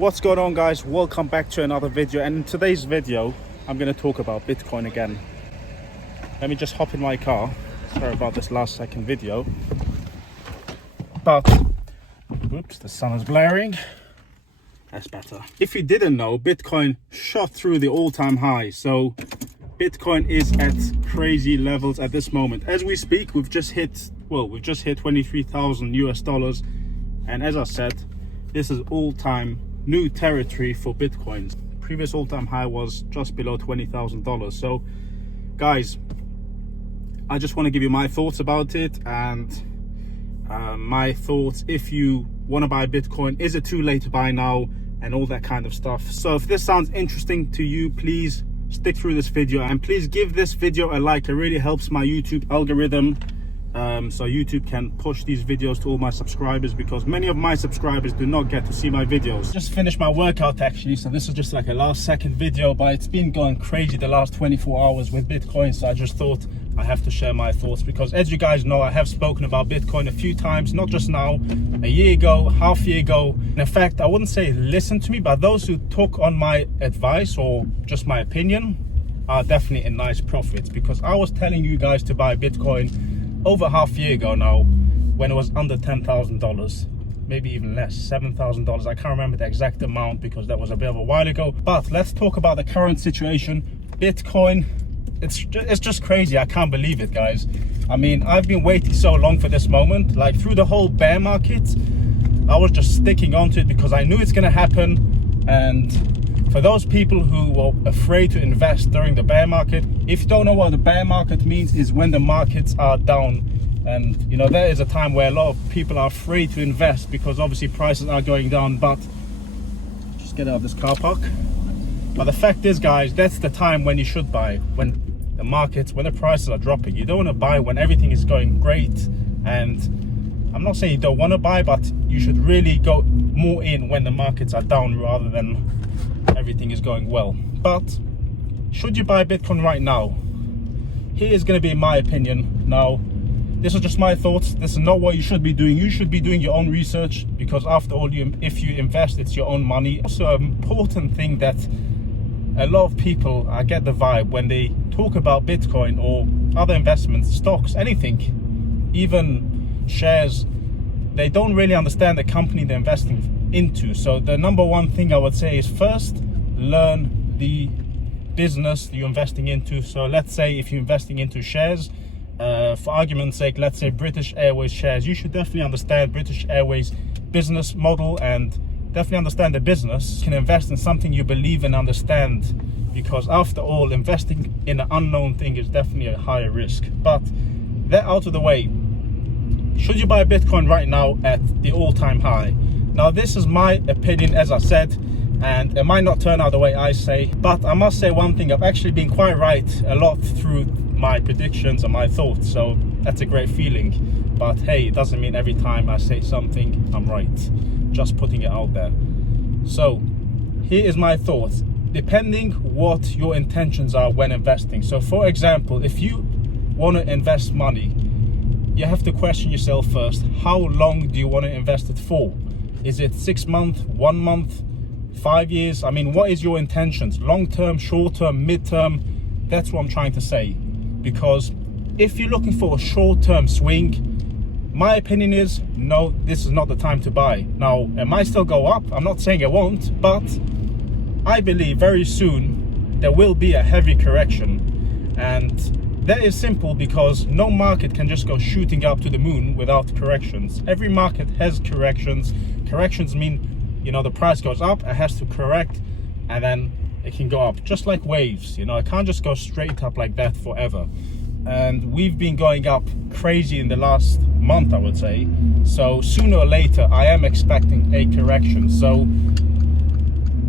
What's going on, guys? Welcome back to another video, and in today's video I'm going to talk about Bitcoin again. Let me just hop in my car. Sorry about this last second video, but oops, the sun is blaring. That's better. If you didn't know, Bitcoin shot through the all-time high, so Bitcoin is at crazy levels at this moment. As we speak, we've just hit 23,000 US dollars, and as I said, this is all-time new territory for Bitcoin. Previous all-time high was just below $20,000. So guys, I just want to give you my thoughts about it, and my thoughts if you want to buy Bitcoin, is it too late to buy now, and all that kind of stuff. So if this sounds interesting to you, please stick through this video, and please give this video a like. It really helps my YouTube algorithm, so YouTube can push these videos to all my subscribers, because many of my subscribers do not get to see my videos. Just finished my workout actually, so this is just like a last second video, but it's been going crazy the last 24 hours with Bitcoin, so I just thought I have to share my thoughts, because as you guys know, I have spoken about Bitcoin a few times, not just now, a year ago, half year ago. In fact, I wouldn't say listen to me, but those who took on my advice or just my opinion are definitely in nice profits, because I was telling you guys to buy Bitcoin over half year ago now, when it was under $10,000, maybe even less, $7,000. I can't remember the exact amount because that was a bit of a while ago. But let's talk about the current situation. Bitcoin, it's just crazy. I can't believe it, guys. I mean, I've been waiting so long for this moment. Like, through the whole bear market, I was just sticking onto it because I knew it's gonna happen. And for those people who were afraid to invest during the bear market, if you don't know what the bear market means, is when the markets are down. And you know, there is a time where a lot of people are afraid to invest because obviously prices are going down. But just get out of this car park. But the fact is, guys, that's the time when you should buy, when the markets, when the prices are dropping. You don't want to buy when everything is going great. And I'm not saying you don't want to buy, but you should really go more in when the markets are down rather than everything is going well. But should you buy Bitcoin right now? Here is going to be my opinion. Now, this is just my thoughts. This is not what you should be doing. You should be doing your own research, because after all, if you invest, it's your own money. Also, an important thing that a lot of people, I get the vibe when they talk about Bitcoin or other investments, stocks, anything, even shares, they don't really understand the company they're investing into. So the number one thing I would say is, first, learn the business you're investing into. So let's say if you're investing into shares, for argument's sake, let's say British Airways shares, you should definitely understand British Airways business model and definitely understand the business. You can invest in something you believe and understand, because after all, investing in an unknown thing is definitely a higher risk. But that out of the way, should you buy Bitcoin right now at the all-time high? Now, this is my opinion, as I said, and it might not turn out the way I say, but I must say one thing: I've actually been quite right a lot through my predictions and my thoughts, so that's a great feeling. But hey, it doesn't mean every time I say something I'm right. Just putting it out there. So here is my thoughts, depending what your intentions are when investing. So for example, if you want to invest money, you have to question yourself first, how long do you want to invest it for? Is it 6 months, 1 month, 5 years? I mean, what is your intentions? Long term, short term, mid term? That's what I'm trying to say. Because if you're looking for a short term swing, my opinion is, no, this is not the time to buy. Now, it might still go up. I'm not saying it won't, but I believe very soon there will be a heavy correction. And that is simple because no market can just go shooting up to the moon without corrections. Every market has corrections. Corrections mean, you know, the price goes up, it has to correct, and then it can go up, just like waves. You know, it can't just go straight up like that forever. And we've been going up crazy in the last month, I would say. So sooner or later, I am expecting a correction. So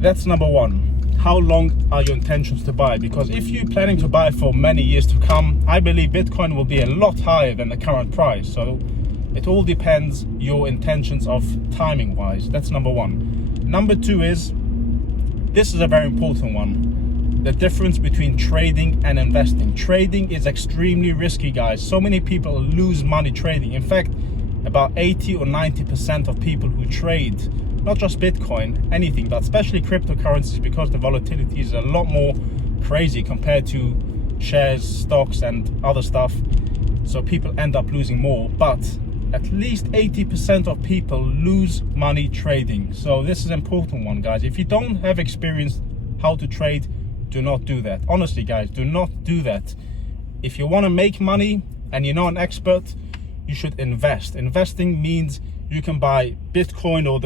that's number one. How long are your intentions to buy? Because if you're planning to buy for many years to come, I believe Bitcoin will be a lot higher than the current price. So it all depends your intentions of timing wise. That's number one. Number two is, this is a very important one: the difference between trading and investing. Trading is extremely risky, guys. So many people lose money trading. In fact, about 80 or 90% of people who trade not just Bitcoin, anything, but especially cryptocurrencies, because the volatility is a lot more crazy compared to shares, stocks, and other stuff. So people end up losing more, but at least 80% of people lose money trading. So this is an important one, guys. If you don't have experience how to trade, do not do that. Honestly, guys, do not do that. If you want to make money and you're not an expert, you should invest. Investing means you can buy Bitcoin or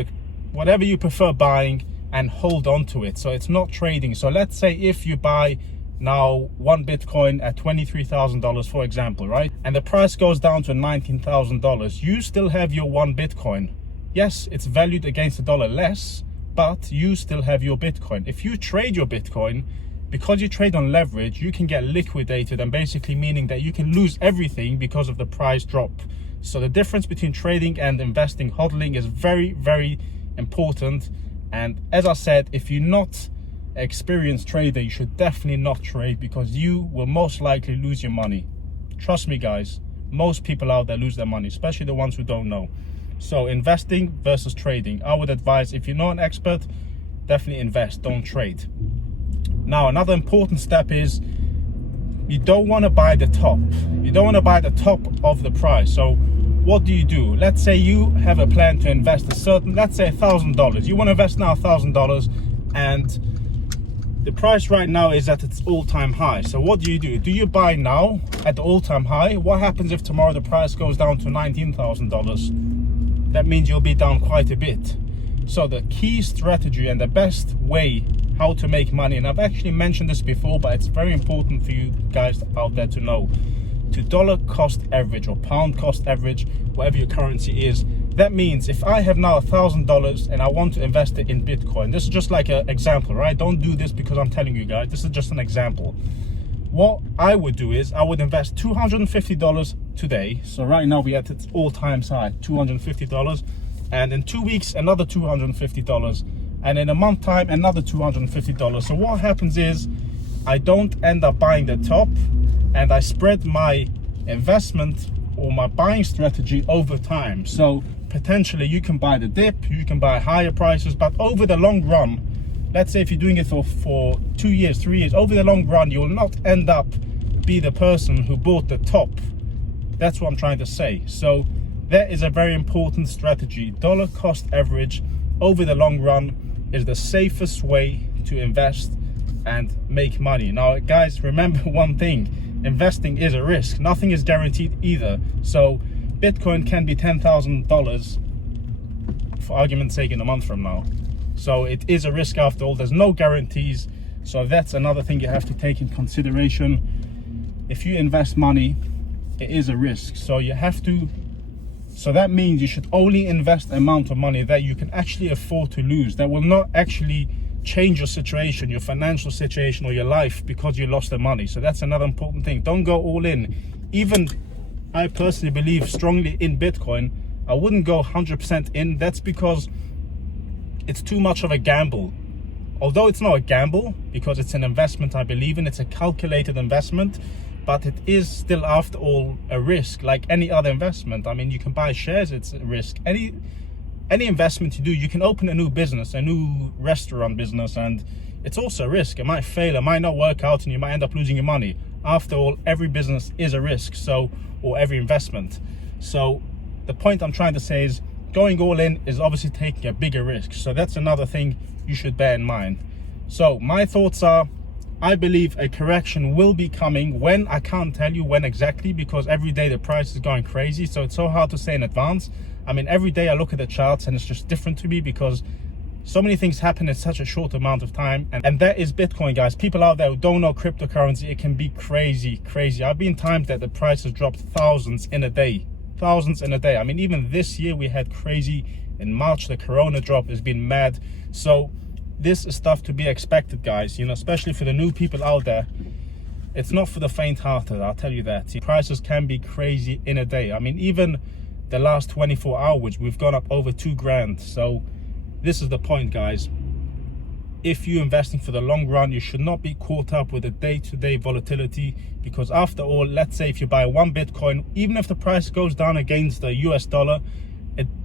whatever you prefer buying and hold on to it. So it's not trading. So let's say if you buy now one Bitcoin at $23,000, for example, right? And the price goes down to $19,000. You still have your one Bitcoin. Yes, it's valued against the dollar less, but you still have your Bitcoin. If you trade your Bitcoin, because you trade on leverage, you can get liquidated, and basically meaning that you can lose everything because of the price drop. So the difference between trading and investing, hodling, is very, very important. And as I said, if you're not experienced trader, you should definitely not trade, because you will most likely lose your money. Trust me, guys, most people out there lose their money, especially the ones who don't know. So investing versus trading, I would advise, if you're not an expert, definitely invest, don't trade. Now, another important step is you don't want to buy the top. You don't want to buy the top of the price. So what do? Let's say you have a plan to invest a certain, let's say $1,000. You want to invest now $1,000, and the price right now is at its all-time high. So what do? Do you buy now at the all-time high? What happens if tomorrow the price goes down to $19,000? That means you'll be down quite a bit. So the key strategy and the best way how to make money, and I've actually mentioned this before, but it's very important for you guys out there to know, to dollar cost average or pound cost average, whatever your currency is. That means if I have now $1,000 and I want to invest it in Bitcoin, this is just like an example, right? Don't do this because I'm telling you guys, this is just an example. What I would do is I would invest $250 today. So right now we're at its all-time high, $250. And in 2 weeks, another $250. And in a month time, another $250. So what happens is I don't end up buying the top, and I spread my investment or my buying strategy over time. So potentially you can buy the dip, you can buy higher prices, but over the long run, let's say if you're doing it for 2 years, 3 years, over the long run, you will not end up be the person who bought the top. That's what I'm trying to say. So that is a very important strategy. Dollar cost average over the long run is the safest way to invest and make money. Now, guys, remember one thing. Investing is a risk. Nothing is guaranteed either. So Bitcoin can be $10,000 for argument's sake in a month from now. So it is a risk after all. There's no guarantees. So that's another thing you have to take in consideration. If you invest money, it is a risk. So you have to, so that means you should only invest the amount of money that you can actually afford to lose. That will not actually change your situation, your financial situation, or your life because you lost the money. So that's another important thing. Don't go all in. Even I personally believe strongly in Bitcoin. I wouldn't go 100% in. That's because it's too much of a gamble. Although it's not a gamble because it's an investment I believe in, it's a calculated investment, but it is still after all a risk like any other investment. I mean, you can buy shares, it's a risk. Any investment you do, you can open a new business, a new restaurant business, and it's also a risk. It might fail, it might not work out, and you might end up losing your money. After all, every business is a risk, so, or every investment. So the point I'm trying to say is going all in is obviously taking a bigger risk. So that's another thing you should bear in mind. So my thoughts are, I believe a correction will be coming. When, I can't tell you when exactly, because every day the price is going crazy, so it's so hard to say in advance. I mean, every day I look at the charts and it's just different to me because so many things happen in such a short amount of time. And that is Bitcoin, guys. People out there who don't know cryptocurrency, it can be crazy. I've been times that the price has dropped thousands in a day. I mean, even this year we had crazy. In March, the Corona drop has been mad. So this is stuff to be expected, guys, you know, especially for the new people out there. It's not for the faint-hearted, I'll tell you that. See, prices can be crazy in a day. I mean, even the last 24 hours, we've gone up over 2 grand. So this is the point, guys. If you're investing for the long run, you should not be caught up with the day-to-day volatility, because after all, let's say if you buy one Bitcoin, even if the price goes down against the US dollar,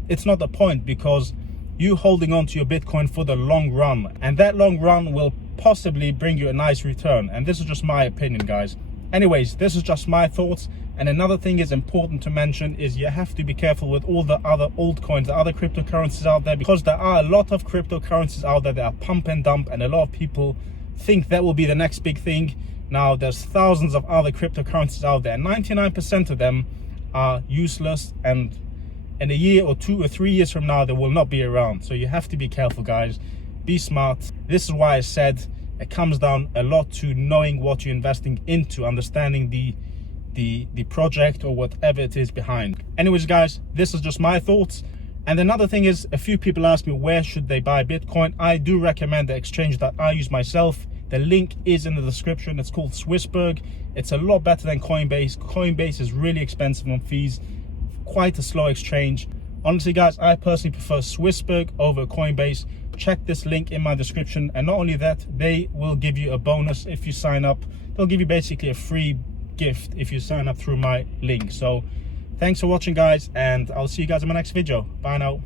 it's not the point, because you holding on to your Bitcoin for the long run, and that long run will possibly bring you a nice return. And this is just my opinion, guys. Anyways, this is just my thoughts. And another thing is important to mention is you have to be careful with all the other altcoins, the other cryptocurrencies out there, because there are a lot of cryptocurrencies out there that are pump and dump, and a lot of people think that will be the next big thing. Now, there's thousands of other cryptocurrencies out there, and 99% of them are useless, and in a year or 2 or 3 years from now, they will not be around. So you have to be careful, guys. Be smart. This is why I said it comes down a lot to knowing what you're investing into, understanding the project or whatever it is behind. Anyways, guys, this is just my thoughts. And another thing is, a few people ask me where should they buy Bitcoin. I do recommend the exchange that I use myself. The link is in the description. It's called Swissberg. It's a lot better than Coinbase. Coinbase is really expensive on fees, quite a slow exchange. Honestly, guys, I personally prefer Swissberg over Coinbase. Check this link in my description, and not only that, they will give you a bonus if you sign up. They'll give you basically a free gift if you sign up through my link. So thanks for watching, guys, and I'll see you guys in my next video. Bye now.